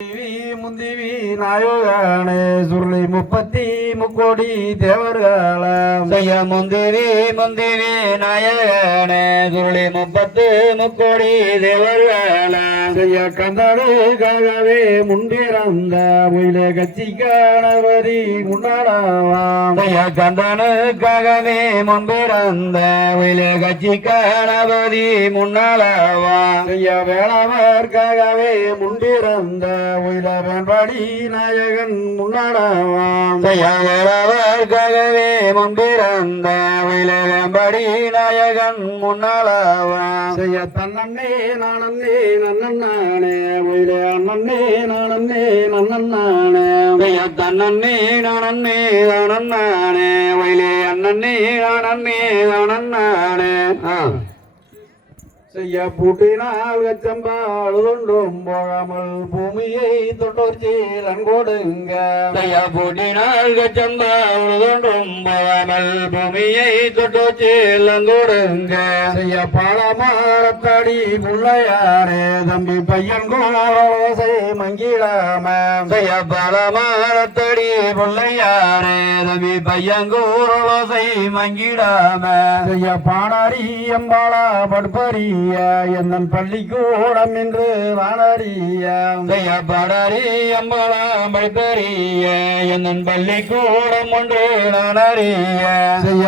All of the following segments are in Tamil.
முந்திவி நாயோகானே சுருளி முப்பத்தி முக்கோடி தேவர்களாம் செய்ய முந்திவி முந்திரி நாயகனே சுருளி முப்பத்து முக்கோடி தேவர்கள. செய்ய கந்தனுக்காகவே முன்பிறந்த முயிலே கட்சிக்கானவரி முன்னாடாவாம் செய்ய கந்தனுக்காகவே முன்பிறந்த உயிலே கட்சி கணபதி முன்னாளவா செய்ய வேளாவர்க்காகவே முன்பிறந்த உயில வேண்பாடி நாயகன் முன்னாடாவாம் செய்ய வேறவர்க்காகவே முன்பிறந்த உயிலே வேம்படி நாயகன் முன்னாளவா செய்ய தன்னண்ணே நானண்ணே நன்னண்ணானே. உயிலே அண்ணன்னே நானண்ணே நன்னண்ணானே. செய்ய தன்னண்ணே நானண்ணே தானண்ணானே உயிலே அண்ணன்னே நானே தானண்ணானே செய்ய பூட்டினால் கச்சம்பால் தொண்டும் போகாமல் பூமியை தொட்டோர் சீலன் கொடுங்க. செய்ய பூட்டினால் கச்சம்பாடும் போகாமல் பூமியை தொட்டு செல்லங்கொடுங்க செய்ய பாலமாரத்தாடி முள்ளையாரே தம்பி பையன் கோசை மங்கிடாம செய்ய பலமாரத்தடி பிள்ளையாரே தம்பி பையங்கூரோசை மங்கிடாம செய்ய பாடாரி அம்பாளா படுப்பறிய என்னன் பள்ளிக்கூடம் என்று வானறிய. செய்ய படரி அம்பலம் படிப்பறிய என்னன் பள்ளிக்கூடம் ஒன்று நான் அறிய செய்ய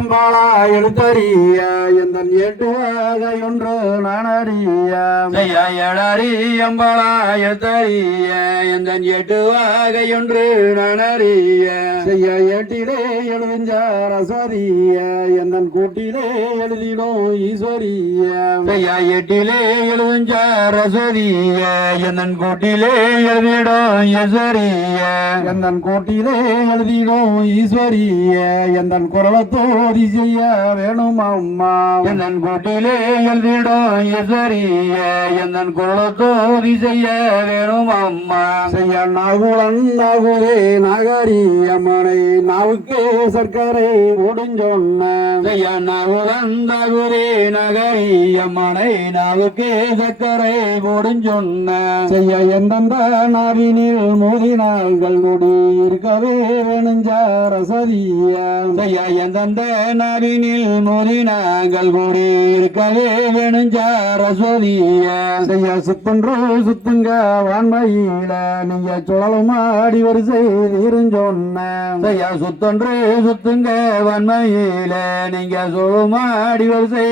அம்பாளா எழுத்தறிய எந்தன் ஏட்டுவாக ஒன்று நான் அறிய செய்ய எழறி அம்பலாய தறிய எந்த எட்டு வகையொன்று நான் அறிய செய்ய ஏட்டிலே எழுதிஞ்சார் அசரிய எந்தன் கூட்டிலே எழுதினோம் ஈஸ்வரிய செய்ய எட்டிலே எழுதுஞ்ச ரசதிய என்னன் கூட்டிலே எழுதிடும் எசரிய. எந்தன் கூட்டிலே எழுதினோம் ஈஸ்வரிய எந்தன் குரலத்தோதி செய்ய வேணும் அம்மா. என்னன் கூட்டிலே எழுதிடும் எசரிய என்னன் குலத்தோதி செய்ய வேணும் அம்மா. செய்ய நாகுலன் நாகுதே நாகரி அம்மனை நாவுக்கே சர்க்கரை ஓடுஞ்சொன்ன. செய்ய நகுதந்தகுரே நகரி அம்மனை நாவுக்கே சக்கரை போடும் சொன்ன. செய்ய எந்தெந்த நாவினில் மோதினாள்கள் முடி இருக்கவே வேணுஞ்சார் ரசதிய செய்ய எந்தெந்த நாவினில் மோதினாங்கள் கூடி இருக்கவே வேணுஞ்ச ரசோதிய செய்ய சுத்தன்று சுத்துங்க வான்மையில நீங்க சுழலும் ஆடி வரிசை தீருஞ்சொன்ன செய்ய சுத்தொன்று சுத்துங்க வன்மையில நீங்க சொல்லுமாடி வரிசை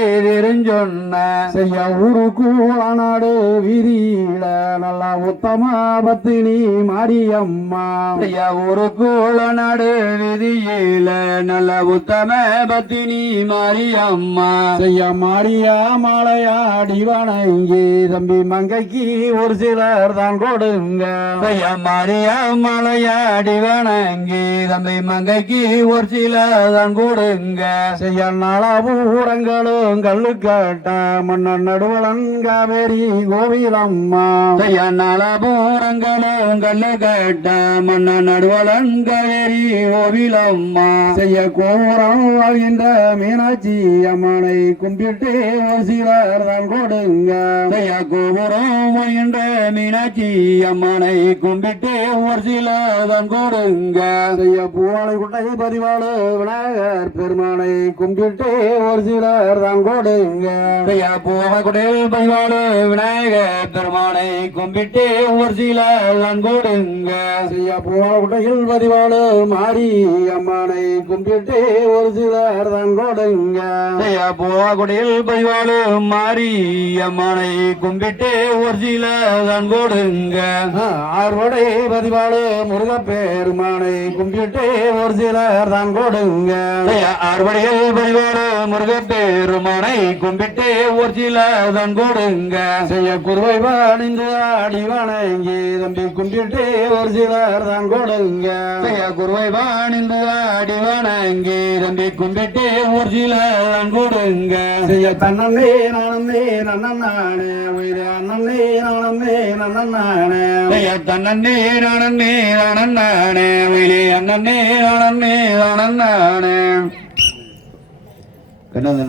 தெரிஞ்சொன்ன செய்ய ஊருக்கு நாடு வீதியில நல்லா உத்தமா பத்தினி மாரியம்மா. செய்ய ஊருக்குள்ள நாடு விதியில நல்ல உத்தம பத்தினி மாரியம்மா. செய்ய மாரியா மாலையாடி வணங்கி தம்பி மங்கைக்கு ஒரு சிலர் தான் கொடுங்க. செய்ய மாரியம் மலையாடி வணங்கி தம்பி மங்கைக்கு ஒரு சில தான் கொடுங்க. செய்ய நாளாபூரங்களும் கல்லு கட்ட மன்னன் நடுவலன் காவேரி கோவிலம்மா. செய்ய நலபூரங்களும் கண்ணு கட்ட மன்ன நடுவலன் கவேரி கோவிலம்மா. செய்ய கோபுரம் வாழ்கின்ற மீனாட்சி அம்மனை கும்பிட்டு சிலர் தான் கொடுங்க. செய்ய கோபுரம் என்ற மீனாட்சி அம்மனை கும்பிட்டு ஒரு சில தான் கொடுங்க. செய்ய பூவாளை குட்டை பதிவாளு விநாயகர் பெருமானை கும்பிட்டு ஒரு சிலர் தான் கொடுங்க. பூவகுடில் பைவாடு விநாயகர் பெருமானை கும்பிட்டு ஒரு சில தான் கொடுங்க. செய்ய பூவாளை குட்டையில் பதிவாளு மாரி அம்மனை கும்பிட்டு ஒரு சிலர் தான் கொடுங்க. செய்ய பூவகுடில் பைவாடு மாறி அம்மனை கும்பிட்டு ஒரு சில தான் கொடுங்க. ஆர்வடை பதிவாளு முருகப்பெருமானை கும்பிட்டு ஒரு சிலர் தான் கொடுங்க. கும்பிட்டு ஒரு சில தான் கொடுங்க. செய்ய குருவை வாணிந்து ஆடி வணங்கி தம்பி கும்பிட்டு ஒரு சிலர் தான் கொடுங்க. செய்ய குருவை வாணிந்து ஆடி வணங்கி தம்பி கும்பிட்டு ஒரு சில தான் கொடுங்க. செய்ய தன்னே நானே நன்னே உயிர அண்ணனே நானே நன்னே செய்ய தன்னே நானே நானே உயிலே அண்ணனே நானே நானே என்னது